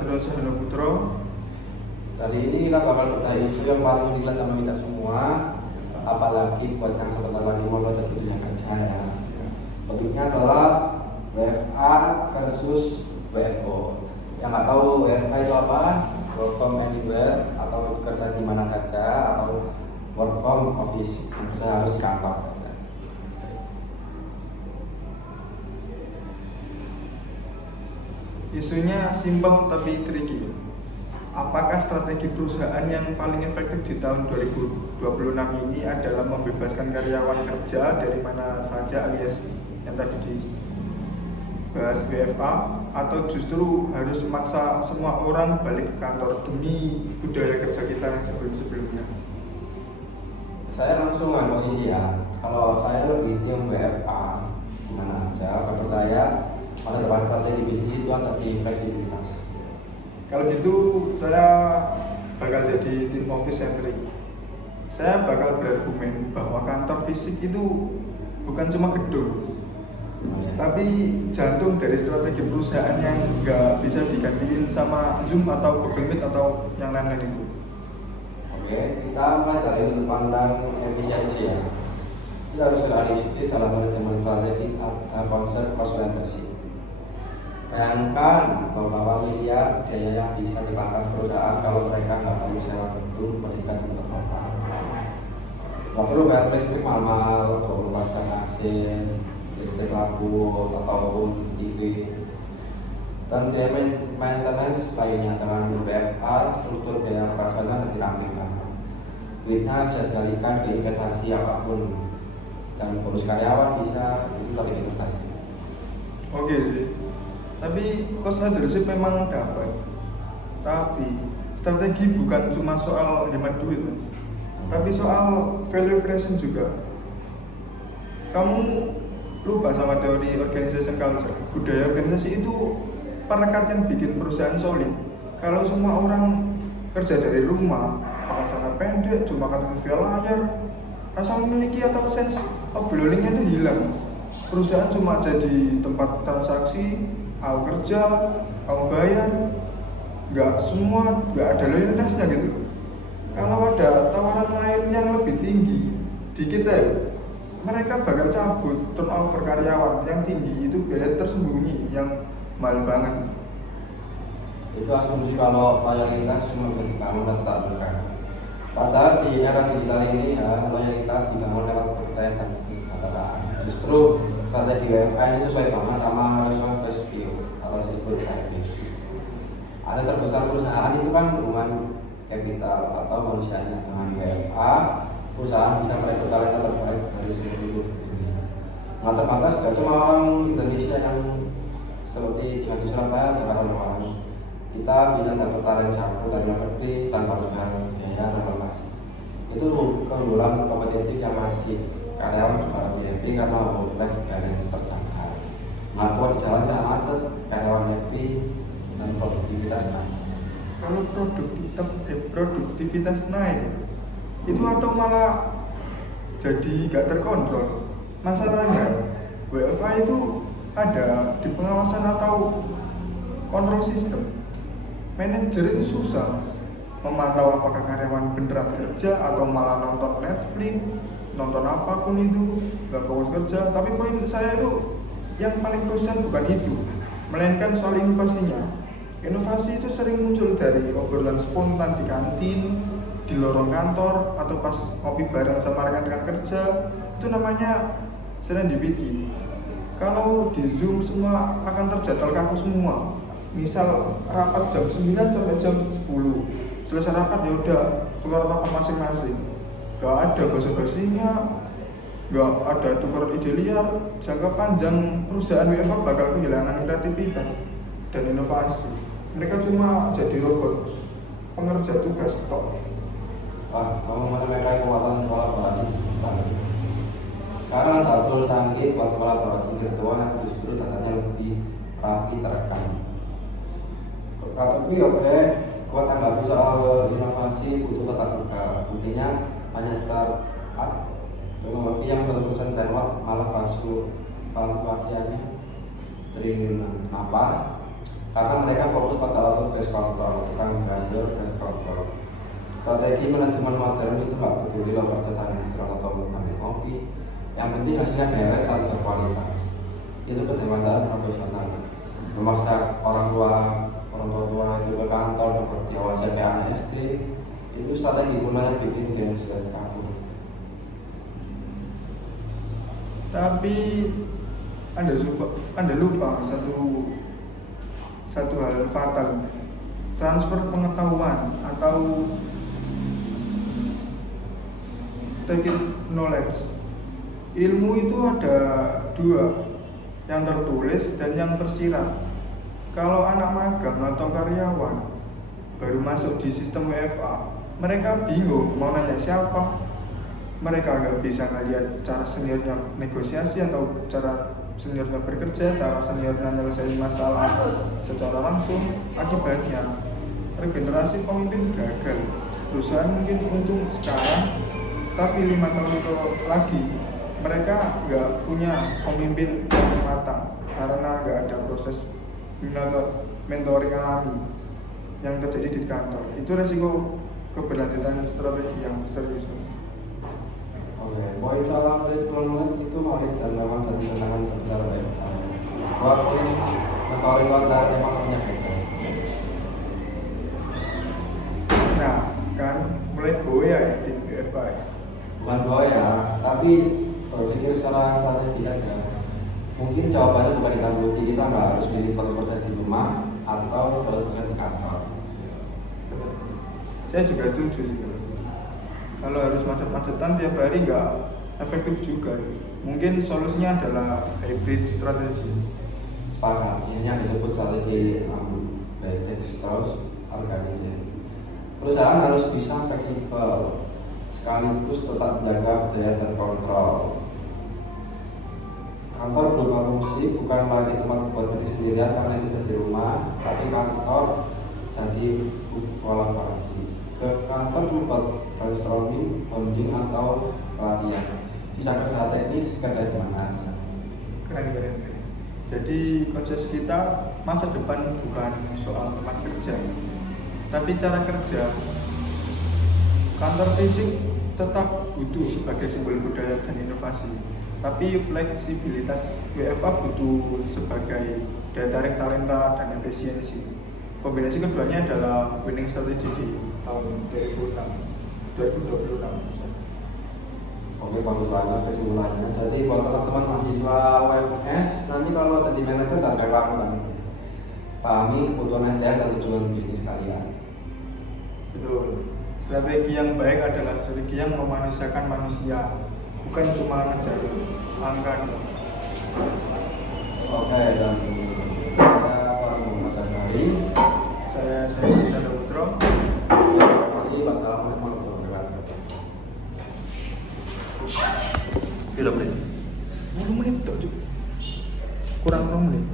Satrio Cahyono Putro. Kali ini kita bakal bedah isu yang paling dilihat sama kita semua, apalagi buat yang sebentar lagi mau belajar di dunia kerja ya. Topiknya adalah WFA versus WFO. Yang nggak tahu WFA itu apa? Work from anywhere atau kerja di mana saja, atau work from office, bisa harus kantor saja. Isunya simpel tapi tricky. Apakah strategi perusahaan yang paling efektif di tahun 2026 ini adalah membebaskan karyawan kerja dari mana saja alias yang tadi dibahas WFA, atau justru harus memaksa semua orang balik ke kantor demi budaya kerja kita yang sebelum-sebelumnya? Saya langsung ambil posisi ya. Kalau saya lebih tim WFA, gimana? Saya percaya masa depan strategi bisnis itu ada di fleksibilitas. Kalau gitu saya bakal jadi tim office centric. Saya bakal berargumen bahwa kantor fisik itu bukan cuma gedung, tapi jantung dari strategi perusahaan yang nggak bisa digantiin sama Zoom atau Google Meet atau yang lain-lain itu. Oke, kita mulai dari sudut pandang efisiensi ya. Kita harus realistis dalam manajemen strategi dan konsep cost leadership. Bayangkan beberapa miliar biaya yang bisa dipangkas perusahaan kalau mereka nggak perlu sewa gedung berikat untuk kota. Nggak perlu bayar listrik mahal, 24 jam AC, listrik lampu ataupun TV. Dan biaya maintenance lainnya dengan WFA, struktur biaya operasional yang dirampingkan. Duitnya bisa dialihkan ke investasi apapun, dan bonus karyawan bisa itu lebih investasi. Oke sih. Tapi cost leadership memang dapat. Tapi strategi bukan cuma soal hemat duit, Mas. Tapi soal value creation juga. Kamu lupa sama teori organization culture. Budaya organisasi itu perekat yang bikin perusahaan solid. Kalau semua orang kerja dari rumah, pakai celana pendek, cuma ketemu via layar, rasa memiliki atau sense of belonging-nya itu hilang. Perusahaan cuma jadi tempat transaksi, aku kerja, kamu bayar, nggak ada loyalitasnya gitu. Kalau ada tawaran lain yang lebih tinggi di kita ya, mereka bakal cabut. Turnover karyawan yang tinggi itu biaya tersembunyi yang mahal banget. Itu asumsi kalau loyalitas cuma ketika kamu dan tak bukan. Padahal di era digital ini ya, loyalitas dibangun lewat kepercayaan dan kesejahteraan. Justru strategi WFA ini sesuai banget sama resource based view atau disebut RB. Ada terbesar perusahaan itu kan hubungan kapital atau manusianya. Dengan WFA, perusahaan bisa merekrut talenta terbaik dari seluruh dunia. Nggak terbatas, gak cuma orang Indonesia yang seperti dengan di Surabaya, Jakarta, Luar. Kita bisa dapat talent jago dari luar negeri tanpa harus bayar biaya relokasi. Itu keunggulan kompetitif yang masif. Karyawan juga lebih happy karena work-life balance terjaga. Ngaku di jalan kena macet, karyawan happy dan produktivitas naik. Kalau produktivitas naik, itu atau malah jadi gak terkontrol. Masalahnya WFA itu ada di pengawasan atau kontrol sistem. Manajer itu susah memantau apakah karyawan beneran kerja atau malah nonton Netflix, nonton apapun itu, gak fokus kerja. Tapi poin saya itu yang paling krusial bukan itu, melainkan soal inovasinya. Inovasi itu sering muncul dari obrolan spontan di kantin, di lorong kantor, atau pas ngopi bareng sama rekan-rekan kerja. Itu namanya serendipity. Kalau di Zoom semua akan terjadwal kaku semua. Misal rapat jam 9 sampai jam 10. Selesai rapat ya udah keluar rapat masing-masing. Gak ada basa-basinya, gak ada tukar ide liar. Jangka panjang perusahaan WFA bakal kehilangan kreativitas dan inovasi. Mereka cuma jadi robot pengerja tugas tok. Wah, kamu menemukan kekuatan kolaborasi. Sekarang ada tool canggih buat kolaborasi virtual yang justru datanya lebih rapi terekam. Tapi oke, gua tanggapi soal inovasi butuh tetap buka. Buktinya banyak startup teknologi yang terus-terusan tembak malah valuasinya triliunan. Kenapa? karena mereka fokus pada auto desk control, bukan belajar desk control. Strategi manajemen modern itu nggak peduli lo kerja tangan drone atau memakai kopi, yang penting hasilnya beres dan berkualitas. Itu kedewasaan profesional. Memaksa orang tua itu ke kantor dapat diawasi kayak anak SD, itu strategi gunanya bikin games dan kabur. Tapi Anda lupa satu hal fatal. Transfer pengetahuan atau knowledge. Ilmu itu ada dua, yang tertulis dan yang tersirat. Kalau anak magang atau karyawan baru masuk di sistem WFA, mereka bingung mau nanya siapa. Mereka nggak bisa ngeliat cara seniornya negosiasi atau cara seniornya bekerja, cara seniornya nyelesain masalah secara langsung. Akibatnya regenerasi pemimpin gagal. Perusahaan mungkin untung sekarang, tapi 5 tahun itu lagi mereka nggak punya pemimpin yang matang karena nggak ada proses mentoring alami yang terjadi di kantor. Itu resiko keberlanjutan strategi yang serius. Oke, poin soal menit itu valid dan memang jadi tantangan terbesar WFA. Waktu mentoring warga memang punya gagal. Nah, kan mulai goyah ya tim WFA. Bukan goyah, tapi berpikir secara strategis saja. Mungkin jawabannya juga ditangguti, kita nggak harus milih 100% di rumah atau 100% di kantor. Saya juga setuju sih. Kalau harus macet-macetan tiap hari nggak efektif juga. Mungkin solusinya adalah hybrid strategi. Sepakat, ini yang disebut strategi terus organisasi. Perusahaan harus bisa fleksibel, sekaligus tetap menjaga daya terkontrol. Kantor berubah fungsi, bukan lagi tempat buat diri sendirian karena itu di rumah, tapi kantor jadi kolaborasi. Ke kantor membuat brainstorming, bonding atau pelatihan. Bisa kerja teknis, kerja di mana aja. Keren. Jadi konsep kita masa depan bukan soal tempat kerja, tapi cara kerja. Kantor fisik tetap butuh sebagai simbol budaya dan inovasi, tapi fleksibilitas WFA butuh sebagai daya tarik talenta dan efisiensi. Kombinasi keduanya adalah winning strategy di tahun 2026. Oke, bagus banget kesimpulannya. Jadi buat teman-teman mahasiswa UMS, nanti kalau ada di manajer dan kayak aku kan, pahami kebutuhan SDM dan tujuan bisnis kalian. Betul. Strategi yang baik adalah strategi yang memanusiakan manusia, bukan cuma ngejar angka. Oke, dan saya Pak Muhammad Zakari. Saya Chandra Putro. Terima kasih buat kalian semua untuk mendengarkan. Berapa menit? 10 menit tuh, kurang 2 menit.